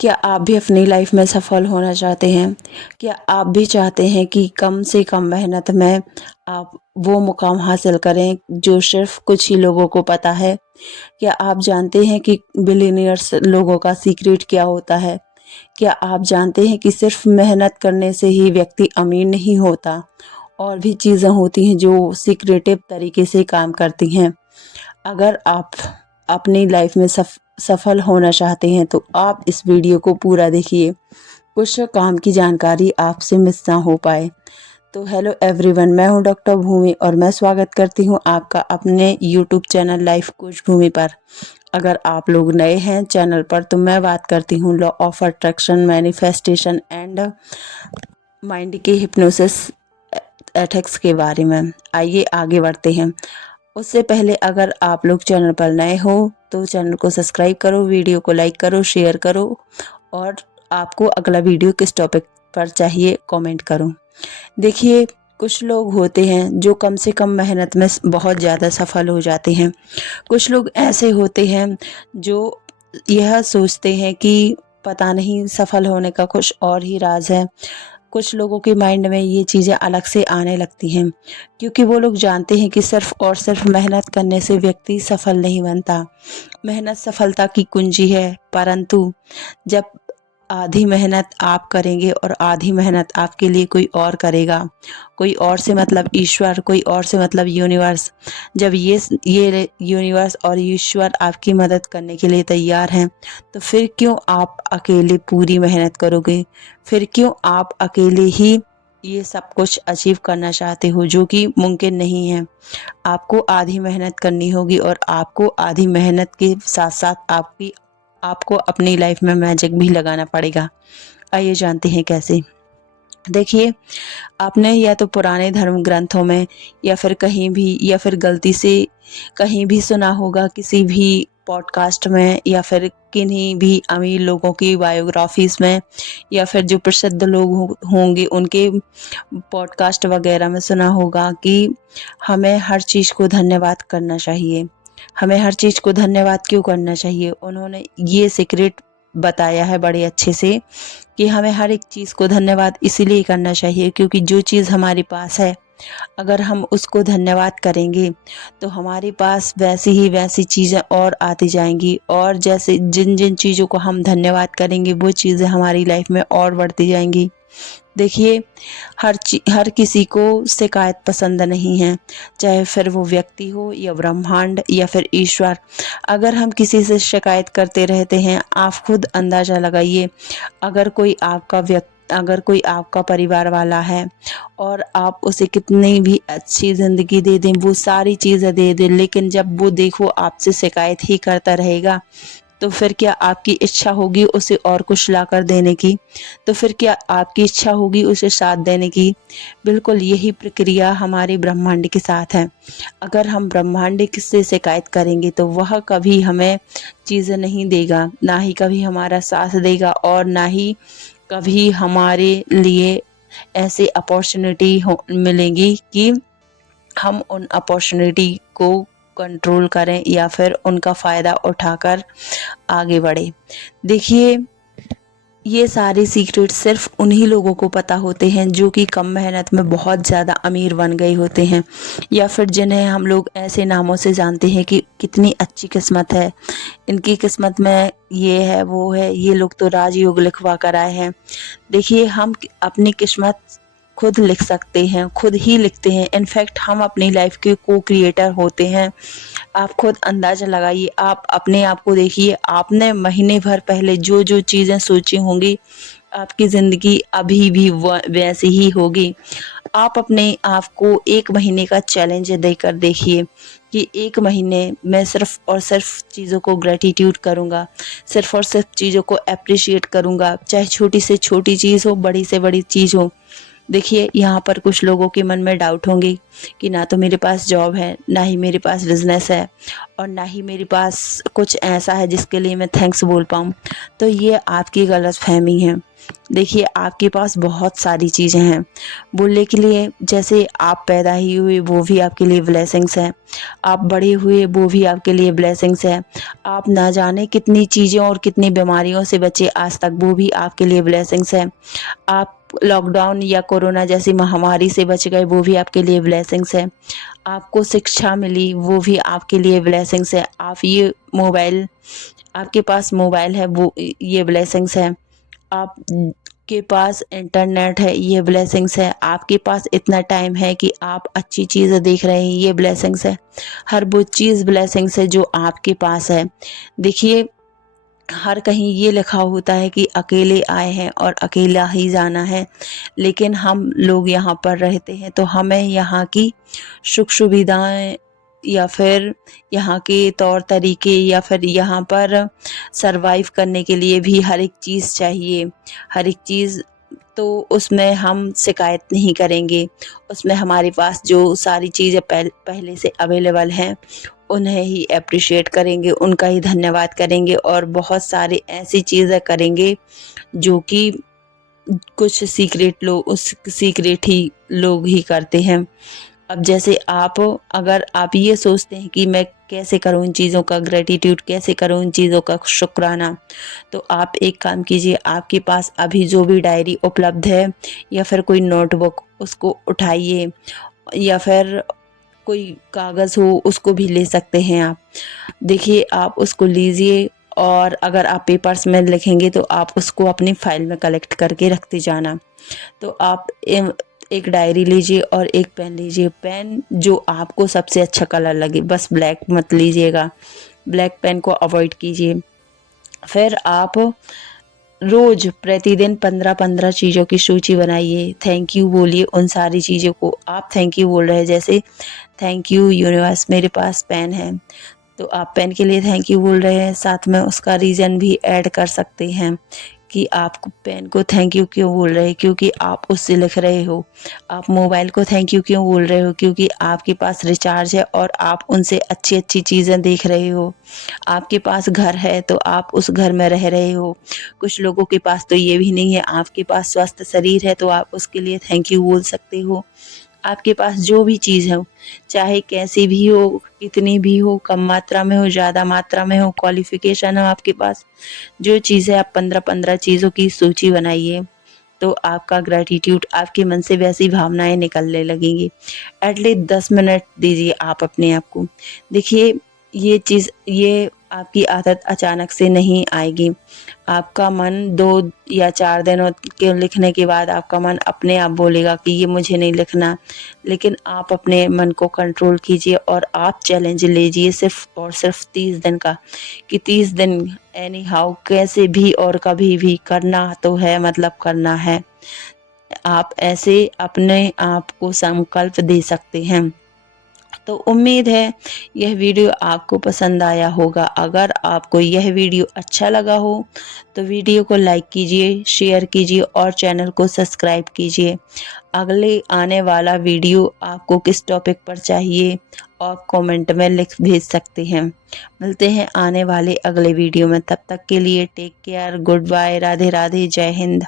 क्या आप भी अपनी लाइफ में सफल होना चाहते हैं? क्या आप भी चाहते हैं कि कम से कम मेहनत में आप वो मुकाम हासिल करें जो सिर्फ कुछ ही लोगों को पता है? क्या आप जानते हैं कि बिलियनियर्स लोगों का सीक्रेट क्या होता है? क्या आप जानते हैं कि सिर्फ मेहनत करने से ही व्यक्ति अमीर नहीं होता, और भी चीज़ें होती हैं जो सीक्रेटिव तरीके से काम करती हैं? अगर आप अपनी लाइफ में सफल होना चाहते हैं तो आप इस वीडियो को पूरा देखिए, कुछ काम की जानकारी आपसे मिस ना हो पाए। तो हेलो एवरीवन, मैं हूं डॉक्टर भूमि और मैं स्वागत करती हूं आपका अपने यूट्यूब चैनल लाइफ कोच भूमि पर। अगर आप लोग नए हैं चैनल पर तो मैं बात करती हूं law of attraction, manifestation and mind के हिप्नोसिस एथिक्स के बारे में। आइए आगे बढ़ते हैं। उससे पहले अगर आप लोग चैनल पर नए हो तो चैनल को सब्सक्राइब करो, वीडियो को लाइक करो, शेयर करो, और आपको अगला वीडियो किस टॉपिक पर चाहिए कमेंट करो। देखिए, कुछ लोग होते हैं जो कम से कम मेहनत में बहुत ज़्यादा सफल हो जाते हैं। कुछ लोग ऐसे होते हैं जो यह सोचते हैं कि पता नहीं सफल होने का कुछ और ही राज है। कुछ लोगों के माइंड में ये चीज़ें अलग से आने लगती हैं, क्योंकि वो लोग जानते हैं कि सिर्फ और सिर्फ मेहनत करने से व्यक्ति सफल नहीं बनता। मेहनत सफलता की कुंजी है, परंतु जब आधी मेहनत आप करेंगे और आधी मेहनत आपके लिए कोई और करेगा, कोई और से मतलब ईश्वर, कोई और से मतलब यूनिवर्स, जब ये यूनिवर्स और ईश्वर आपकी मदद करने के लिए तैयार हैं, तो फिर क्यों आप अकेले पूरी मेहनत करोगे? फिर क्यों आप अकेले ही ये सब कुछ अचीव करना चाहते हो जो कि मुमकिन नहीं है? आपको आधी मेहनत करनी होगी और आपको आधी मेहनत के साथ साथ आपको अपनी लाइफ में मैजिक भी लगाना पड़ेगा। आइए जानते हैं कैसे। देखिए, आपने या तो पुराने धर्म ग्रंथों में या फिर कहीं भी या फिर गलती से कहीं भी सुना होगा, किसी भी पॉडकास्ट में या फिर किन्हीं भी अमीर लोगों की बायोग्राफीज में, या फिर जो प्रसिद्ध लोग होंगे उनके पॉडकास्ट वगैरह में सुना होगा कि हमें हर चीज़ को धन्यवाद करना चाहिए। हमें हर चीज़ को धन्यवाद क्यों करना चाहिए? उन्होंने ये सीक्रेट बताया है बड़े अच्छे से कि हमें हर एक चीज़ को धन्यवाद इसीलिए करना चाहिए क्योंकि जो चीज़ हमारे पास है, अगर हम उसको धन्यवाद करेंगे तो हमारे पास वैसी ही वैसी चीज़ें और आती जाएंगी, और जैसे जिन जिन चीज़ों को हम धन्यवाद करेंगे वो चीज़ें हमारी लाइफ में और बढ़ती जाएंगी। देखिए, हर किसी को शिकायत पसंद नहीं है, चाहे फिर वो व्यक्ति हो या ब्रह्मांड या फिर ईश्वर। अगर हम किसी से शिकायत करते रहते हैं, आप खुद अंदाज़ा लगाइए, अगर कोई आपका परिवार वाला है और आप उसे कितनी भी अच्छी ज़िंदगी दे दें, वो सारी चीज़ें दे दें, लेकिन जब वो देखो आपसे शिकायत ही करता रहेगा, तो फिर क्या आपकी इच्छा होगी उसे और कुछ लाकर देने की? तो फिर क्या आपकी इच्छा होगी उसे साथ देने की? बिल्कुल यही प्रक्रिया हमारे ब्रह्मांड के साथ है। अगर हम ब्रह्मांड से शिकायत करेंगे तो वह कभी हमें चीज़ें नहीं देगा, ना ही कभी हमारा साथ देगा, और ना ही कभी हमारे लिए ऐसे अपॉर्चुनिटी मिलेंगी कि हम उन अपॉर्चुनिटी को कंट्रोल करें या फिर उनका फ़ायदा उठाकर आगे बढ़े। देखिए, ये सारे सीक्रेट सिर्फ उन्हीं लोगों को पता होते हैं जो कि कम मेहनत में बहुत ज़्यादा अमीर बन गए होते हैं, या फिर जिन्हें हम लोग ऐसे नामों से जानते हैं कि कितनी अच्छी किस्मत है, इनकी किस्मत में ये है वो है, ये लोग तो राजयोग लिखवा कर आए हैं। देखिए, हम अपनी किस्मत खुद लिख सकते हैं, खुद ही लिखते हैं। इनफैक्ट हम अपनी लाइफ के को क्रिएटर होते हैं। आप खुद अंदाज़ा लगाइए, आप अपने आप को देखिए, आपने महीने भर पहले जो जो चीज़ें सोची होंगी, आपकी ज़िंदगी अभी भी वैसी ही होगी। आप अपने आप को 1 महीने का चैलेंज देकर देखिए कि 1 महीने मैं सिर्फ़ और सिर्फ़ चीज़ों को ग्रैटिट्यूड करूँगा, सिर्फ़ और सिर्फ़ चीज़ों को एप्रिशिएट करूँगा, चाहे छोटी से छोटी चीज़ हो, बड़ी से बड़ी चीज़ हो। देखिए, यहाँ पर कुछ लोगों के मन में डाउट होंगे कि ना तो मेरे पास जॉब है, ना ही मेरे पास बिज़नेस है, और ना ही मेरे पास कुछ ऐसा है जिसके लिए मैं थैंक्स बोल पाऊँ। तो ये आपकी गलतफ़हमी है। देखिए आपके पास बहुत सारी चीज़ें हैं बोलने के लिए। जैसे आप पैदा ही हुए वो भी आपके लिए ब्लेसिंग्स है, आप बड़े हुए वो भी आपके लिए ब्लेसिंग्स है, आप ना जाने कितनी चीज़ों और कितनी बीमारियों से बचे आज तक वो भी आपके लिए ब्लेसिंग्स है, आप लॉकडाउन या कोरोना जैसी महामारी से बच गए वो भी आपके लिए ब्लेसिंग्स है, आपको शिक्षा मिली वो भी आपके लिए ब्लेसिंग्स है, आप ये मोबाइल आपके पास मोबाइल है वो ये ब्लेसिंग्स है, आप के पास इंटरनेट है ये ब्लेसिंग्स है, आपके पास इतना टाइम है कि आप अच्छी चीज़ें देख रहे हैं ये ब्लेसिंग्स है। हर वो चीज़ ब्लेसिंग्स है जो आपके पास है। देखिए हर कहीं ये लिखा होता है कि अकेले आए हैं और अकेला ही जाना है, लेकिन हम लोग यहाँ पर रहते हैं तो हमें यहाँ की सुख सुविधाएं या फिर यहाँ के तौर तरीके या फिर यहाँ पर सरवाइव करने के लिए भी हर एक चीज़ चाहिए। हर एक चीज़ तो उसमें हम शिकायत नहीं करेंगे, उसमें हमारे पास जो सारी चीज़ें पहले से अवेलेबल हैं उन्हें ही अप्रिशिएट करेंगे, उनका ही धन्यवाद करेंगे और बहुत सारी ऐसी चीज़ें करेंगे जो कि कुछ सीक्रेट ही लोग ही करते हैं। अब जैसे आप अगर आप ये सोचते हैं कि मैं कैसे करूँ इन चीज़ों का ग्रेटिट्यूड, कैसे करूँ इन चीज़ों का शुक्राना, तो आप एक काम कीजिए, आपके पास अभी जो भी डायरी उपलब्ध है या फिर कोई नोटबुक उसको उठाइए या फिर कोई कागज़ हो उसको भी ले सकते हैं आप। देखिए आप उसको लीजिए और अगर आप पेपर्स में लिखेंगे तो आप उसको अपनी फाइल में कलेक्ट करके रखते जाना। तो आप एक डायरी लीजिए और एक पेन लीजिए, पेन जो आपको सबसे अच्छा कलर लगे, बस ब्लैक मत लीजिएगा, ब्लैक पेन को अवॉइड कीजिए। फिर आप रोज प्रतिदिन 15-15 चीज़ों की सूची बनाइए, थैंक यू बोलिए उन सारी चीज़ों को। आप थैंक यू बोल रहे हैं, जैसे थैंक यू यूनिवर्स मेरे पास पेन है, तो आप पेन के लिए थैंक यू बोल रहे हैं, साथ में उसका रीज़न भी ऐड कर सकते हैं कि आप पेन को थैंक यू क्यों बोल रहे हैं, क्योंकि आप उससे लिख रहे हो। आप मोबाइल को थैंक यू क्यों बोल रहे हो, क्योंकि आपके पास रिचार्ज है और आप उनसे अच्छी अच्छी चीज़ें देख रहे हो। आपके पास घर है तो आप उस घर में रह रहे हो। कुछ लोगों के पास तो ये भी नहीं है, आपके पास स्वस्थ शरीर है तो आप उसके लिए थैंक यू बोल सकते हो। आपके पास जो भी चीज़ हो, चाहे कैसी भी हो, कितनी भी हो, कम मात्रा में हो, ज़्यादा मात्रा में हो, क्वालिफ़िकेशन हो आपके पास, जो चीज़ है आप 15-15 चीज़ों की सूची बनाइए, तो आपका ग्रैटिट्यूड आपके मन से वैसी भावनाएँ निकलने लगेंगी। एटलीस्ट 10 मिनट दीजिए आप अपने आप को। देखिए ये आपकी आदत अचानक से नहीं आएगी। आपका मन 2 या 4 दिनों के लिखने के बाद आपका मन अपने आप बोलेगा कि ये मुझे नहीं लिखना। लेकिन आप अपने मन को कंट्रोल कीजिए और आप चैलेंज लीजिए सिर्फ़ और सिर्फ़ 30 दिन का, कि 30 दिन एनी हाउ कैसे भी और कभी भी करना तो है, मतलब करना है। आप ऐसे अपने आप को संकल्प दे सकते हैं। तो उम्मीद है यह वीडियो आपको पसंद आया होगा। अगर आपको यह वीडियो अच्छा लगा हो तो वीडियो को लाइक कीजिए, शेयर कीजिए और चैनल को सब्सक्राइब कीजिए। अगले आने वाला वीडियो आपको किस टॉपिक पर चाहिए और कमेंट में लिख भेज सकते हैं। मिलते हैं आने वाले अगले वीडियो में, तब तक के लिए take care, good bye, Radhe Radhe, जय हिंद।